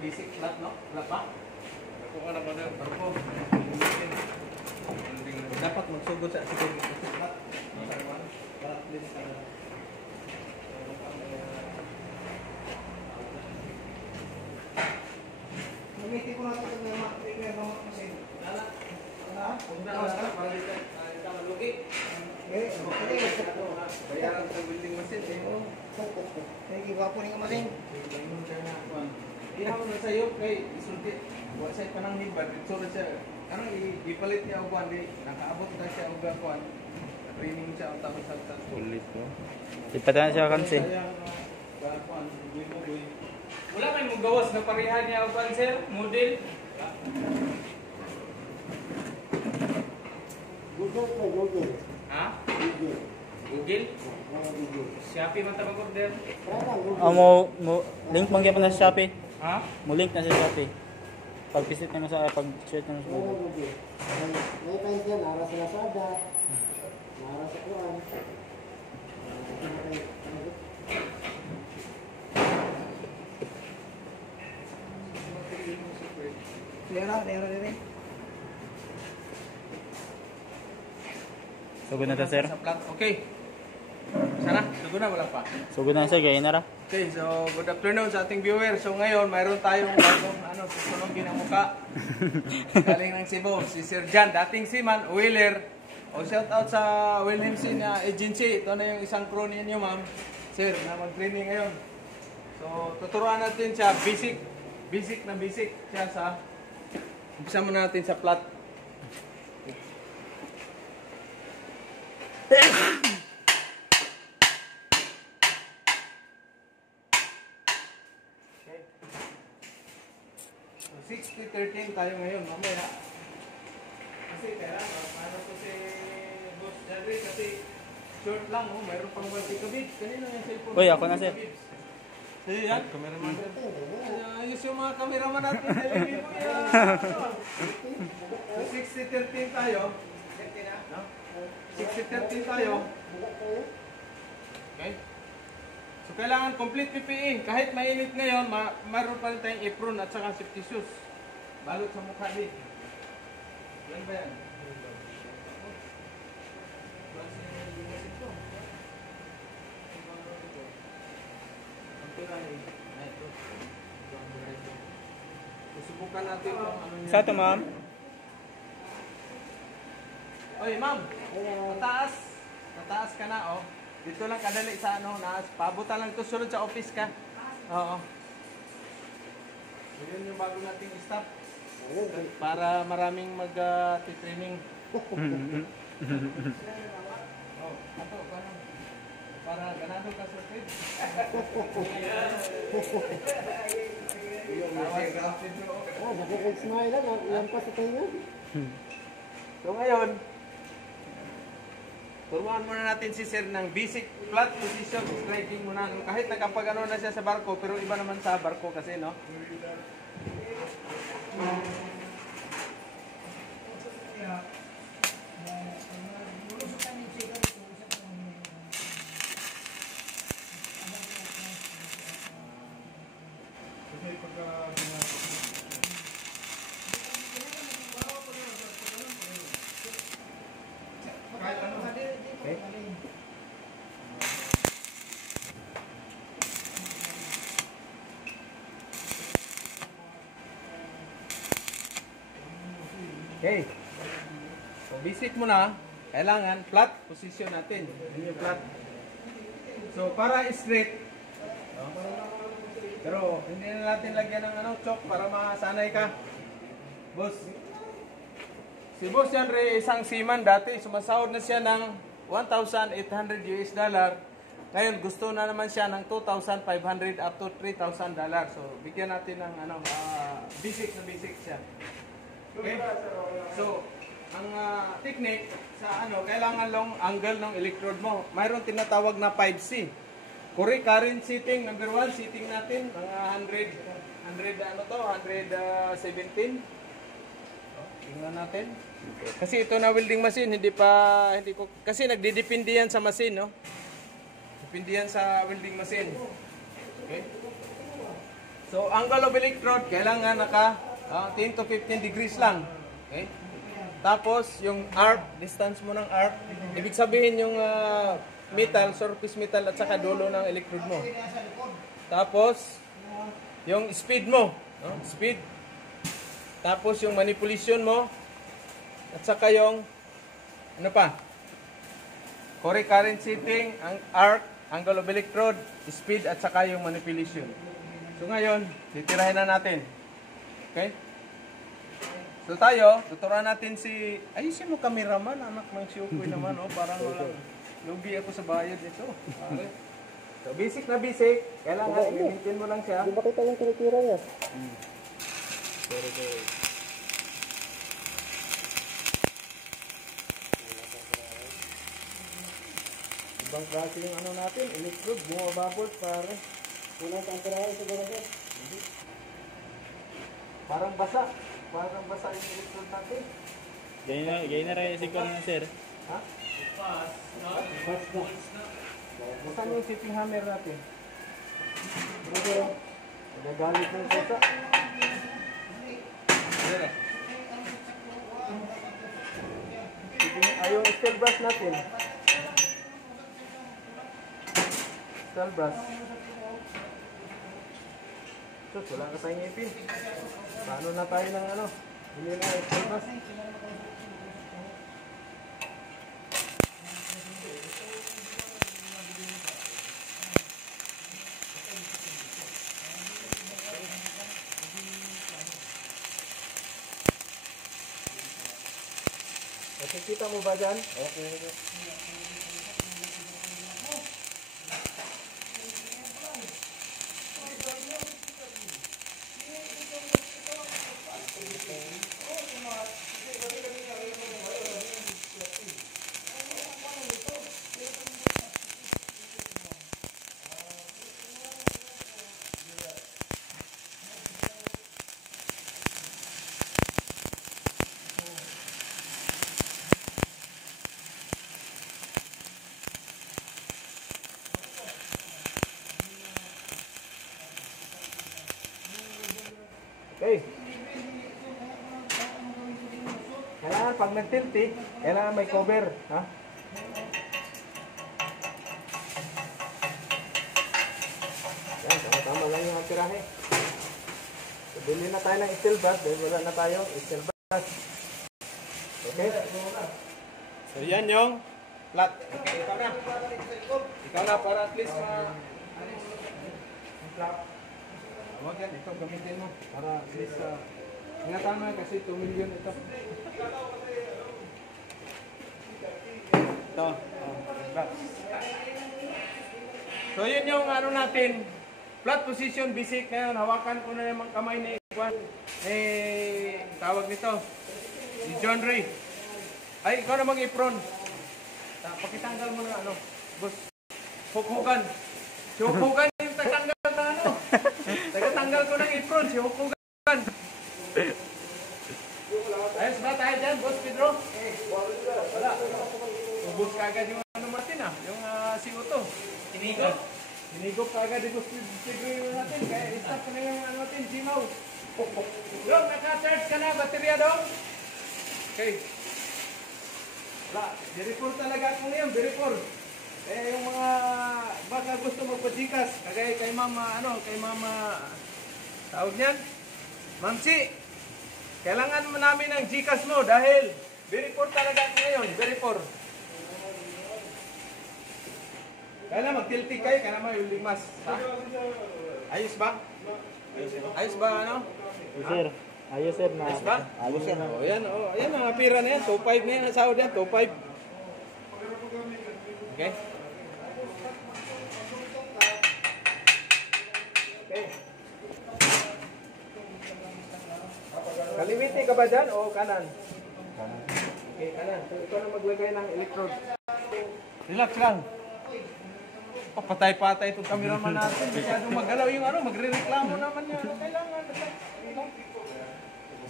basic flat, no? Wala pa? Ako ka na ba na? Barko. Dapat magsugod sa sige basic flat. Para at least Gamitin ko natin itong mga kasi lala. Huwag na ako para dito malugi. Bayaran sa building machine. Kaya giwapo ni ka machine. Hindi naman na sa'yo kay isulti. Huwag sa'yo pa ng hibad. Ito na siya. Karang ipalit niya ang buwan. Nakaabot na siya ang buwan. Training siya ang tapos sa Ulit ko. Ipatan siya kansi. Wala kayo mong gawas na parehan niya ang sir? Model? Google. Ha? Google? Shopee man tawag order? Mo link man gyapon na sa Shopee. Ha? Mo link na sa Shopee. Pag visit na sa pag-search na sa Google. May time yan, nara sa Lazada. Nara sa Kuan. Lera. Sugod na ta sir. Okay. Sana, sugod na wala pa. Sugod na sir gaya na ra. Okay, so good afternoon sa ating viewers. So ngayon, mayroon tayong bagong susunogin ang muka. Galing ng Cebu, si Sir Jan, dating seaman, wheeler. O shout out sa Wilhelmsen Agency. Ito na yung isang crew ninyo, ma'am. Sir, na mag-training ngayon. So, tuturuan natin siya basic siya sa umpisa muna natin sa flat. Okay. So, 60-13 tayo ngayon, mamaya. Kasi kailangan, paano ko si Boss Jadri kasi short lang, oh, mayroon pang 1 gigabits. Kanina yung cellphone. Uy, ako na sir. So yan, cameraman. Ayos yung mga cameraman natin. Delivery mo yan. So 60-13 tayo. 60-13 tayo. Okay. So kailangan complete PPE. Kahit mainit ngayon, mayroon pa rin tayong apron at saka safety shoes. Balot sa mukha din. Yan ba yan? Susubukan natin kung ano niya. Sa to ma'am. Oy, ma'am. Tataas ka na, oh. Dito lang kadali sa ano, pabutan lang ito, sunod sa office ka. Oo. So, yun yung bago nating stop. Para maraming mag-training. Oh, ato, para ganado ka sa trade. Smile lang, lampas sa tayo. So ngayon, turuan muna natin si Sir ng basic flat position striding muna. Kahit nakapag-ano na siya sa barko, pero iba naman sa barko kasi, no? Okay. So basic muna, kailangan flat position natin. Yun yung flat. So para straight. Pero hindi na natin lagyan ng chalk para masanay ka. Boss. Si Boss yan isang seaman dati, sumasahod na siya ng $1,800 US. Ngayon gusto na naman siya ng $2,500 up to $3,000. So bigyan natin ng basic na basic siya. Okay? So, ang technique sa kailangan long angle ng electrode mo. Mayroon tinatawag na 5C. Current setting, number 1, setting natin, mga 117. Tingnan natin. Kasi ito na welding machine, kasi nagdidepende yan sa machine, no? Depende yan sa welding machine. Okay? So, angle of electrode, kailangan naka 10 to 15 degrees lang. Okay? Tapos, yung arc, distance mo ng arc, ibig sabihin yung metal, surface metal at saka dulo ng electrode mo. Tapos, yung speed mo, no? Speed. Tapos, yung manipulation mo, at saka yung, ano pa? Correct current setting, ang arc, angle of electrode, speed, at saka yung manipulation. So ngayon, titirahin na natin. Okay? So tayo, tuturuan natin si... Ayusin mo cameraman, anak ng Shukoy naman. Oh, parang walang... Lugi ako sa bayad nito. Okay? So basic na basic. Kailangan i-maintain mo lang siya. Di ba kita yung tinitira niya? Ibang klase yung ano natin, electrode, bumababot pare. Unang tantirahin siguro sir. Parang basa. Parang basa yung electrode natin. Ganyan na rin yung kanina, sir. Ha? Fast na. Saan yung sitting hammer natin? Brother, Nagagalit ng kusa. Yung steel brush natin. Steel brush. Sus, wala na tayong ipin. Paano na tayo ng ano? Bili na yung steel brush. Kita mo ba dyan? Okay. Okay. Kailangan pag nag-tilti, kailangan may cover, ha? Yan, tama-tama lang yung tirahe. So, bili na tayo ng steel brush dahil wala na tayo steel brush. Okay? So, yan yung flat. Okay, ikaw na. Ikaw na para at least flat. Huwag yan, ito gamitin mo para at least ingatan mo kasi 2 million ito. Ito, so yun yung ano natin, flat position basic ngayon. Hawakan ko na yung kamay ni Juan, tawag nito, ni John Ray. Ay, ikaw na mag-apron. Pakitanggal mo na ano, boss. Hukhukan. Si Hukhukan yung tatanggal na ano. Tagatanggal ko ng apron, si Hukhukan. Ayos ba tayo dyan, Boss Pedro? Wala. Ubus kagad yung ano natin yung CO2. Hinigop. Hinigop kagad yung Boss Pedro yung natin. Kaya i-stop ko na yung ano natin, Gmaw. Dong, naka-charge ka na, baterya dong. Okay. Wala, di-report talaga ako ngayon, di-report. Eh, yung mga baka gusto magpa-Gcash, kagaya kay Mama, kay Mama, tawag niyan, Mamsi, kailangan namin ng Gcash mo dahil very-poor talaga ako ngayon, very-poor. Kaya magtilti kayo, kaya naman yung limas. Ha? Ayos ba? Ayos ba, ano? Sir, ayos sir na. Ayos ba? Ayos sir. Ayan, ayan ang pira na yan, 2.5 na yan, ang sahod yan, 2.5. Okay? Okay. Kaliwiti ka ba dyan o kanan? Kanan. Okay, kanan. So, ito na maglagay ng electrode. Relax lang. Patay-patay itong cameraman natin. Masyadong magalaw yung magre-reklamo naman yan. Kailangan.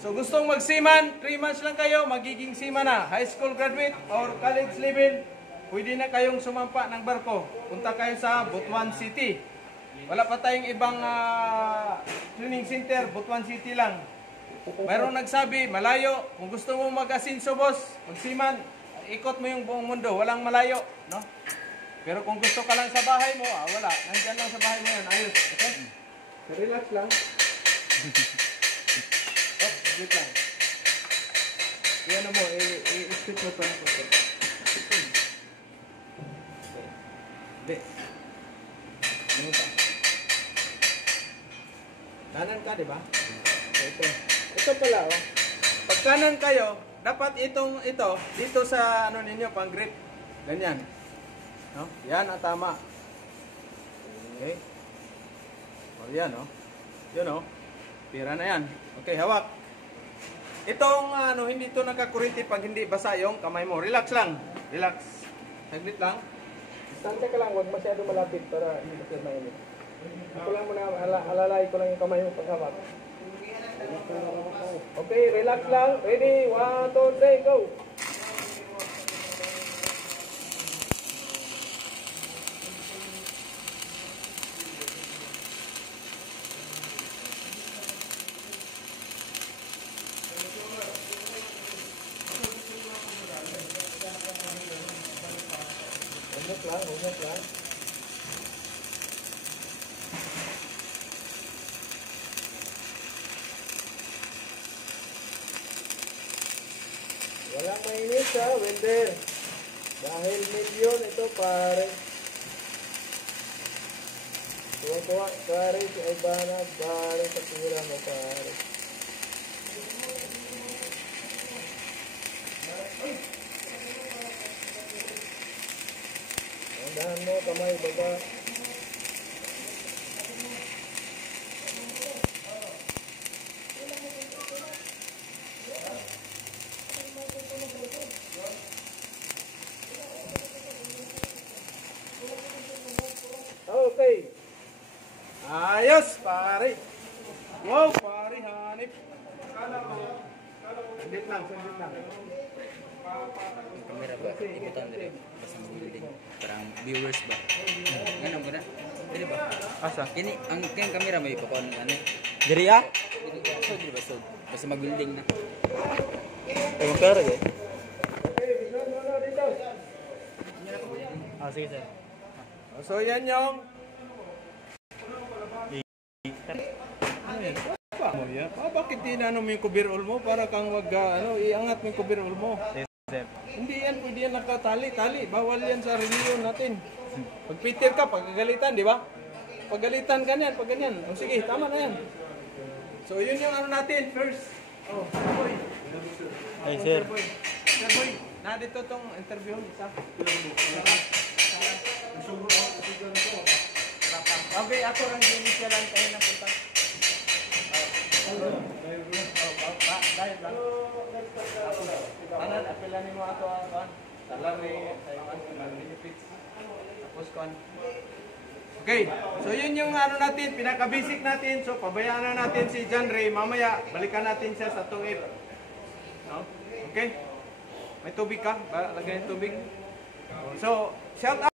So, gustong mag-seaman, 3 months lang kayo, magiging seaman na. High school graduate or college level, pwede na kayong sumampa ng barko. Punta kayo sa Butuan City. Wala pa tayong ibang training center, Butuan City lang. Mayroong nagsabi, malayo. Kung gusto mo mag-asinso, boss, magsiman, ikot mo yung buong mundo. Walang malayo, no? Pero kung gusto ka lang sa bahay mo, wala. Nandyan lang sa bahay mo yan. Ayos. Okay? So, relax lang. Oh, wait lang. Iyan mo, i-split mo pa. Hindi. Ano ba? Kanan ka, di ba? Ito. Ito pala, oh. Pag kanan kayo, dapat ito, dito sa ano ninyo, pang grip. Ganyan. No? Yan ang tama. Okay. O, yan, oh. Yun, oh. Pira na yan. Okay, hawak. Itong, hindi ito nakakuriti pag hindi basa yung kamay mo. Relax lang. Relax. Saglit lang. Stante ka lang, huwag masyado malapit para hindi ka mainit. Ako lang muna, alalay ko lang yung kamay mo paghawak. Okay, relax lang. Ready? 1, 2, 3, go! Humok lang. Walang mainit sa welder. Dahil milyon ito pare. Tuwa-tuwa pare si Ibana pare sa tira mo pare. Andahan mo kamay baba. Okay. Ayos, pare. Wow, pare, hanip. Sandit lang. Kamera ba? Ikutan na rin. Basta mag-building. Parang viewers ba? Ganun ko na. Dili ba? Asa? Kini, ang kayong kamera may papaon ng ano? Diri ah? So, dili ba? So, basta mag-building na. Ewan ka rin eh. Sige sir. So yan yung bakit tinanong mo yung coverall mo para kang wag iangat mo yung coverall mo. Hindi yan, pwede yan nakatali-tali. Bawal yan sa reliyon natin. Pag Peter ka, pagkagalitan, di ba? Pagalitan ka niyan, pag ganyan. O sige, tama na yan. So yun yung natin, first. Oh, boy. Ay sir. Sir boy, na dito tong interview isa. Okay, ako lang din siya lang tayo napunta. Dahil lang. Tanan, apilanin mo ato ang salary, benefits. Tapos kon. Okay, so yun yung natin, pinaka-basic natin. So pabayaan na natin si John Ray. Mamaya, balikan natin siya sa tuwid. No? Okay? May tubig ka? Lagyan yung tubig. So, shout out.